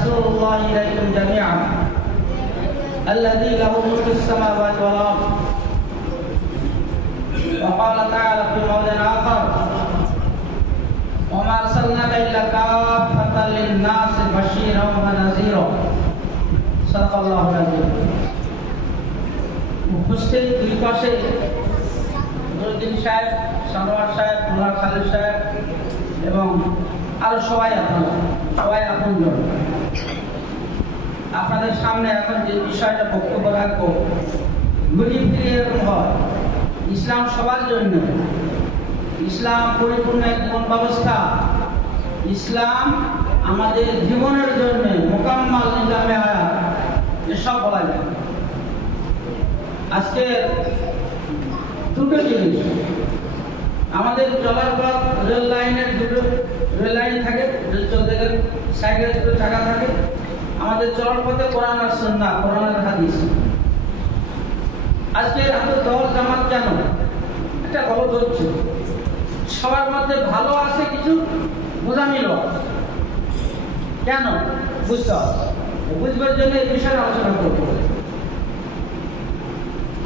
رسول الله إليكم جميعا الذي له ملك السماوات والأرض. وقال تعالى في موضع آخر وما أرسلناك إلا كافة للناس بشيرا ونذيرا. صدق الله العظيم. উপস্থিত দুই পাশে নুরুদ্দিন সাহেব, সানোয়ার সাহেব, মোল্লা খালিদ সাহেব এবং আরো সবাই আপনজন, আপনাদের সামনে এখন যে বিষয়টা বক্তব্য রাখবো, ঘুরিয়ে ফিরিয়ে এরকম হয়। ইসলাম সবার জন্য, ইসলাম পরিপূর্ণ এক জীবন ব্যবস্থা, ইসলাম আমাদের জীবনের জন্য মোকাম্মাল নিজামে হায়াত, এসব বলা যায়। আজকে দুটো জিনিস, আমাদের চলার পথ রেল লাইনের দুটো রেল লাইন থাকে, রেল চলতে গেলে সাইডে দুটো চাকা থাকে। আমাদের চলার পথে কোরআন আর সুন্নাহ, কোরআন আর হাদিস। আজকে এত দল জামাত কেন? একটা গলত হচ্ছে, সবার মধ্যে ভালো আছে, কিছু বোঝামিল কেন বুঝতে হবে। বুঝবার জন্য এই বিষয়ে আলোচনা করব।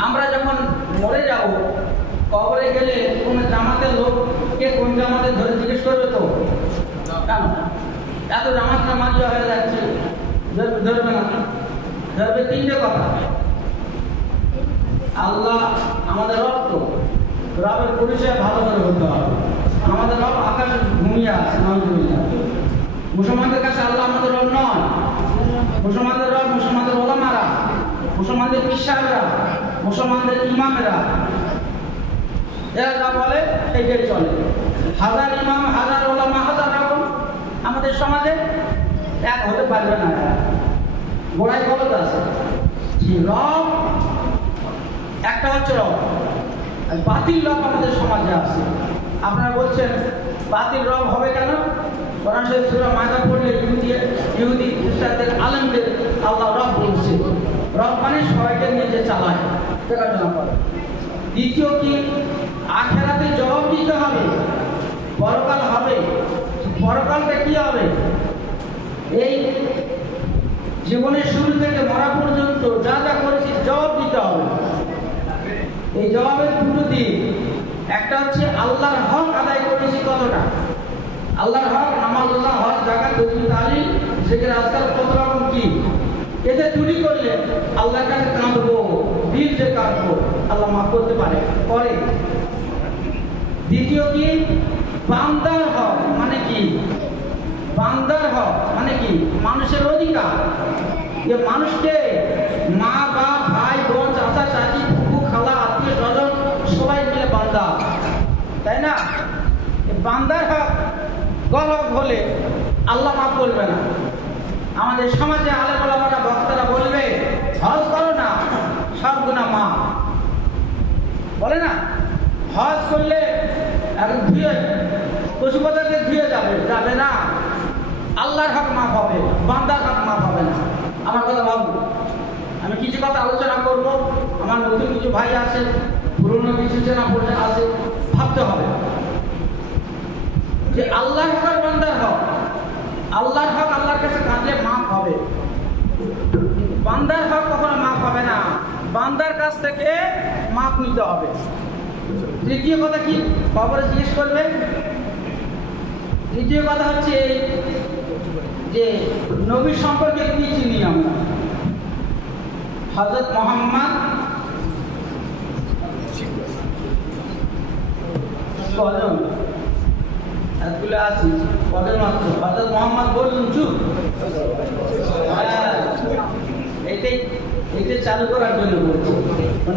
আমরা যখন মরে যাব, কবরে গেলে কোন জামাতের লোককে কোন জামাতে ধরে জিজ্ঞেস করবে তো কেন? এত জামাত নামাজি হয়ে যাচ্ছে, ধরবে না, ধরবে তিনটে কথা। আল্লাহ আমাদের রব, তো রবের পরিচয় ভালো করে হতে হবে। আমাদের রব আকাশে ঘুমিয়ে আছে, মুসলমানদের কাছে আল্লাহ আমাদের রব নয়। মুসলমানদের রব মুসলমানদের ওলামারা, মুসলমানদের পিসাবরা, মুসলমানদের ইমামেরা, এরা যা বলে সেইটাই চলে। হাজার ইমাম, হাজার ওলামা, হাজার রকম আমাদের সমাজে এক হতে পারবে না। গোড়ায় গলত আছে। রব একটা হচ্ছে রব, বাতিল রব আমাদের সমাজে আছে। আপনারা বলছেন বাতিল রব হবে কেন? কোরআন শরীফ সূরা মায়দা পড়লে ইহুদি খ্রিস্টানদের আলেমদের আল্লাহ রব বলছে। রব মানে সবাইকে নিজে চালায়, দেখাশোনা করে। দ্বিতীয় কি, আখেরাতে জবাব দিতে হবে, পরকাল হবে। পরকালটা কি হবে? এই জীবনের শুরু থেকে মরা পর্যন্ত যা যা করেছি জবাব দিতে হবে। এই জবাবের দুটো দিক, একটা হচ্ছে আল্লাহর হক আদায় করেছি কতটা। আল্লাহর হক, নামাজ, রোজা, হজ, যাকাত, তাসবিহ, তাহলিল, জিকির, আজকার, কত রকম কি। এতে চুরি করলে আল্লাহর কাছে কাঁদবো, দিল যে কাঁদবো, আল্লাহ মাফ করতে পারে, করে। দ্বিতীয় কি, বান্দার হক মানে কি? বান্দার হক মানে কি? মানুষের অধিকার। যে মানুষকে মা, বাপ, ভাই, বোন, চাচা, চাচি, ফুফু, খালা, আত্মীয় স্বজন সবাই মিলে বান্দা, তাই না? বান্দার হক গলব হলে আল্লাহ মাফ করবে না। আমাদের সমাজে আলেম ওলামারা, বক্তারা বলবে হজ করো না, সব গুনাহ মাফ, বলে না? হজ করলে এখন ধুয়ে পশুপতাকে ধুয়ে যাবে না। আল্লাহর হক মাফ হবে, বান্দার হক মাফ হবে না। আমার কথা ভাবো। আমি কিছু কথা আলোচনা করব। আমার নতুন কিছু ভাই আছে, পুরনো কিছু চেনা পড়ে আছে, ভাবতে হবে যে আল্লাহর হক আর বান্দার হক। আল্লাহর হক আল্লাহর কাছে কাঁদলে মাফ হবে, বান্দার হক কখনো মাফ হবে না। বান্দার কাছ থেকে মাফ নিতে হবে। তৃতীয় কথা কি? কবরে জিজ্ঞেস করবে। তৃতীয় কথা হচ্ছে যে নবী সম্পর্কে কি চিনি আমরা? হযরত মুহাম্মদ কজন এতগুলো আছে, কজন মাত্র? হযরত মুহাম্মদ বলুন, চুপ। এইটাই চালু করার জন্য বলছি।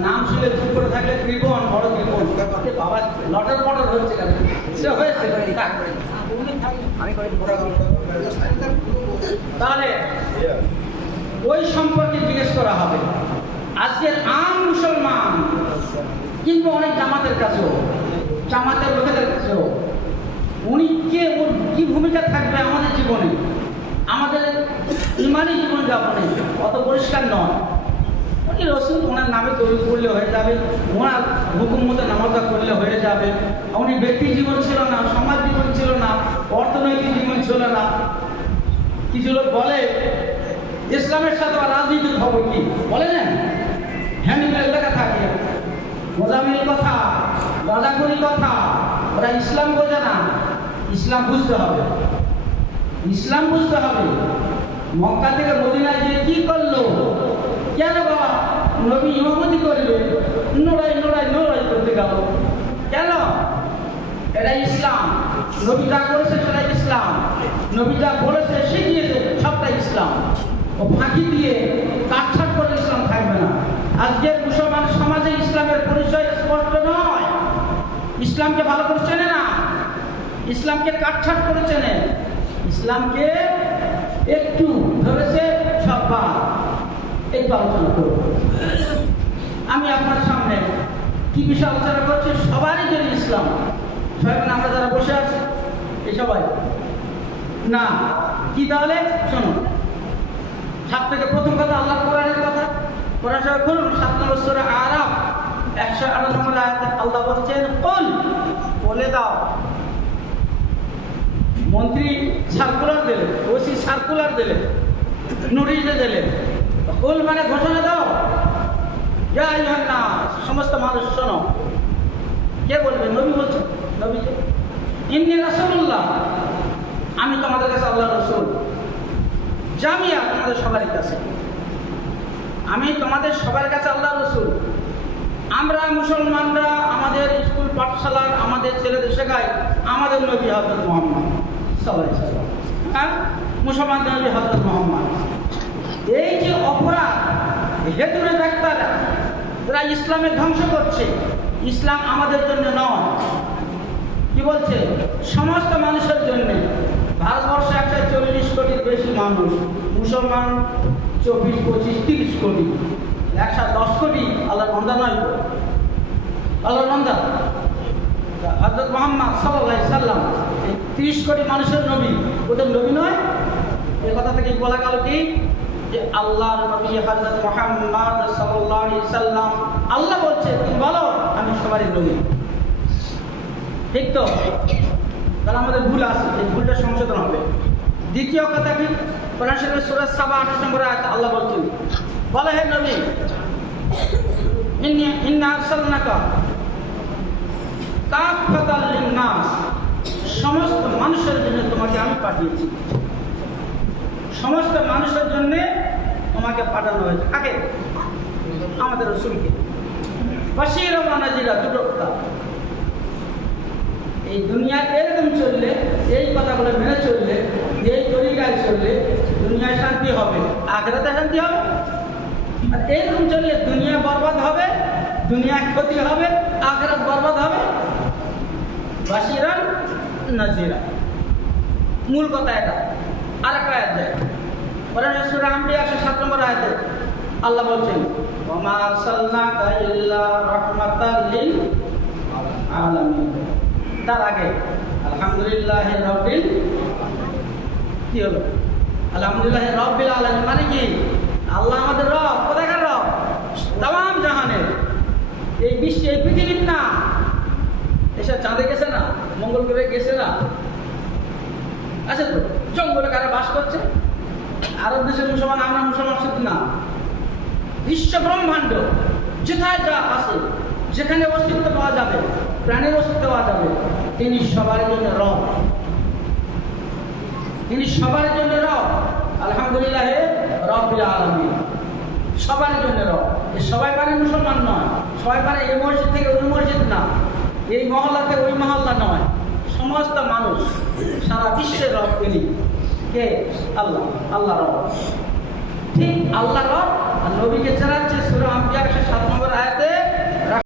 নাম শুনে চুপ করে থাকলে কৃপণ, বড় কৃপণ। বাবা লটর পটর হচ্ছে কেন? সে হয়েছে তাহলে ওই সম্পর্কে জিজ্ঞেস করা হবে। আজকের আম মুসলমান কিংবা অনেক জামাতের কাছেও, জামাতের লোকেদের কাছেও, উনি কে, ওর কি ভূমিকা থাকবে আমাদের জীবনে, আমাদের ইমানি জীবন যাপনে অত পরিষ্কার নয়। উনি রসুল, ওনার নামে তৈরি করলে হয়ে যাবে, ওনার হুকুম মতো নামাজা করলে হয়ে যাবে। উনি ব্যক্তি জীবন ছিল না, সমাজ জীবন ছিল না, অর্থনৈতিক জীবন ছিল না, কিছু লোক বলে ইসলামের সাথে রাজনীতির খবর কি বলে না, হ্যান্ডমেল লেখা থাকে, মোজামিল কথা, রাজাগুলি কথা, ওরা ইসলাম বোঝে না। ইসলাম বুঝতে হবে, ইসলাম বুঝতে হবে। মক্কা থেকে মদিনায় গিয়ে কি করলো? কেন বাবা নবী ইমামতি করবে, নোড়াই নোড়াই নোড়াই করতে গেল কেন? এটা ইসলাম। নবী যা করেছে সেটা ইসলাম, নবী যা বলেছে শিখিয়েছে সবটাই ইসলাম। ও ফাঁকি দিয়ে কাটছাট করে ইসলাম থাকবে না। আজকের মুসলমান সমাজে ইসলামের পরিচয় স্পষ্ট নয়। ইসলামকে ভালো করে চেনে না, ইসলামকে কাটছাট করে চেনে, ইসলামকে একটু ধরেছে সব বাদ। একটু আলোচনা করব। আমি আপনার সামনে কি বিষয়ে আলোচনা করছি? সবারই জন্য ইসলাম। সবাই আমরা যারা বসে আছি এই সবাই না কি? তাহলে শোনো, সব থেকে প্রথম কথা আল্লাহ কোরআনের কথা। কোরআন সবাই খুলুন, 7 নম্বর সূরা আরাফ 108 নম্বর আয়াতে আল্লাহ বলছেন, কুল, বলে দাও। মন্ত্রী সার্কুলার দিলেন, ওসি সার্কুলার দিলেন, নোটিশ দিলেন। কুল মানে ঘোষণা দাও, ইয়া আইয়ুহান নাস, সমস্ত মানুষ শোনো। কে বলবে? নবী বলছেন। নবী ইন্নী রাসূলুল্লাহ, আমি তোমাদের কাছে আল্লাহর রাসূল, জামিয়া, তোমাদের সবার কাছে, আমি তোমাদের সবার কাছে আল্লাহর রাসূল। আমরা মুসলমানরা আমাদের স্কুল পাঠশালার আমাদের ছেলেদের শেখায় আমাদের নবী হযরত মুহাম্মদ সাল্লাল্লাহু আলাইহি ওয়াসাল্লাম। হ্যাঁ, মুসলমানদের নবী হযরত মুহাম্মদ। এই যে অপরাধ হেতুরে ডাক্তাররা যারা ইসলামের ধ্বংস করছে, ইসলাম আমাদের জন্য নয়। কি বলছে? সমস্ত মানুষের জন্য। ভারতবর্ষে 140 কোটির বেশি মানুষ, মুসলমান 24, 25, 30 কোটি, 110 কোটি আল্লাহর বান্দা নয়। আল্লাহর বান্দা হযরত মুহাম্মদ সাল্লাল্লাহু আলাইহি সাল্লাম 30 কোটি মানুষের নবী, ওদের নবী নয়? এই কথা থেকে বলা গেল কি যে আল্লাহর নবী হযরত মুহাম্মদ সাল্লাল্লাহু আলাইহি সাল্লাম, আল্লাহ বলছে তুমি বলো আমি সবারই নবী। ঠিক তো? তাহলে আমাদের ভুল আছে, এই ভুলটা সংশোধন হবে। দ্বিতীয় কথা কি? কোরআন শরীফের সূরা সাবা 28 নম্বর আয়াতে আল্লাহ বলছেন, বলে হে নবী, ইন্না আরসালনাকা কাফাতাল লিন-নাস, সমস্ত মানুষের জন্য তোমাকে আমি পাঠিয়েছি। সমস্ত মানুষের জন্য তোমাকে পাঠানো হয়েছে। কাকে? আমাদের রাসূলকে। বাশীরা ওয়া নাযীরা, দুটো কথা। এই দুনিয়া এরকম চললে, এই কথাগুলো মেনে চললে, এই তরিকায় চললে দুনিয়ায় শান্তি হবে, আখিরাতে শান্তি হবে। আর এরকম চললে দুনিয়া বরবাদ হবে, দুনিয়া ক্ষতি হবে, আখিরাত বরবাদ হবে। বাশীরান নাযীরা, মূল কথা এটা। আরেকটা আয়াত দেয় কোরআনের সূরা আম্বিয়া 107 নম্বর আয়াতে আল্লাহ বলছেন, ওয়া মা আরসালনাকা ইল্লা রাহমাতাল লিল আলামিন। তার আগে আলহামদুলিল্লাহি রাব্বিল, কি হলো? আলহামদুলিল্লাহি রাব্বিল আলামিন মানে কি? আল্লাহ আমাদের রব। কোথাকার রব? তামাম জাহানের। এই বিশ্বে, এই পৃথিবীর না। এসে চাঁদে গেছে না, মঙ্গল গ্রহে গেছে না, আছে তো? জঙ্গলে কারা বাস করছে? আরব দেশের মুসলমান, আমরা মুসলমান শুধু না, বিশ্ব ব্রহ্মাণ্ড যেথায় যা আছে, যেখানে অস্তিত্ব পাওয়া যাবে, প্রাণীর অস্তিত্ব পাওয়া যাবে, তিনি সবার জন্য রব। তিনি সবার জন্য রব। আলহামদুলিল্লাহ রাব্বিল আলামিন, সবার জন্য রব। এই সবাই পারে মুসলমান নয়, সবাই পারে এই মসজিদ থেকে ওই মসজিদ না, এই মহল্লা থেকে ওই মহল্লা নয়। সমস্ত মানুষ, সারা বিশ্বের রব তিনি। কে? আল্লাহ। আল্লাহ রব। ঠিক আল্লাহ রব। আর নবীকে চালাচ্ছে সূরা আম্বিয়া 107 নম্বর আয়াতে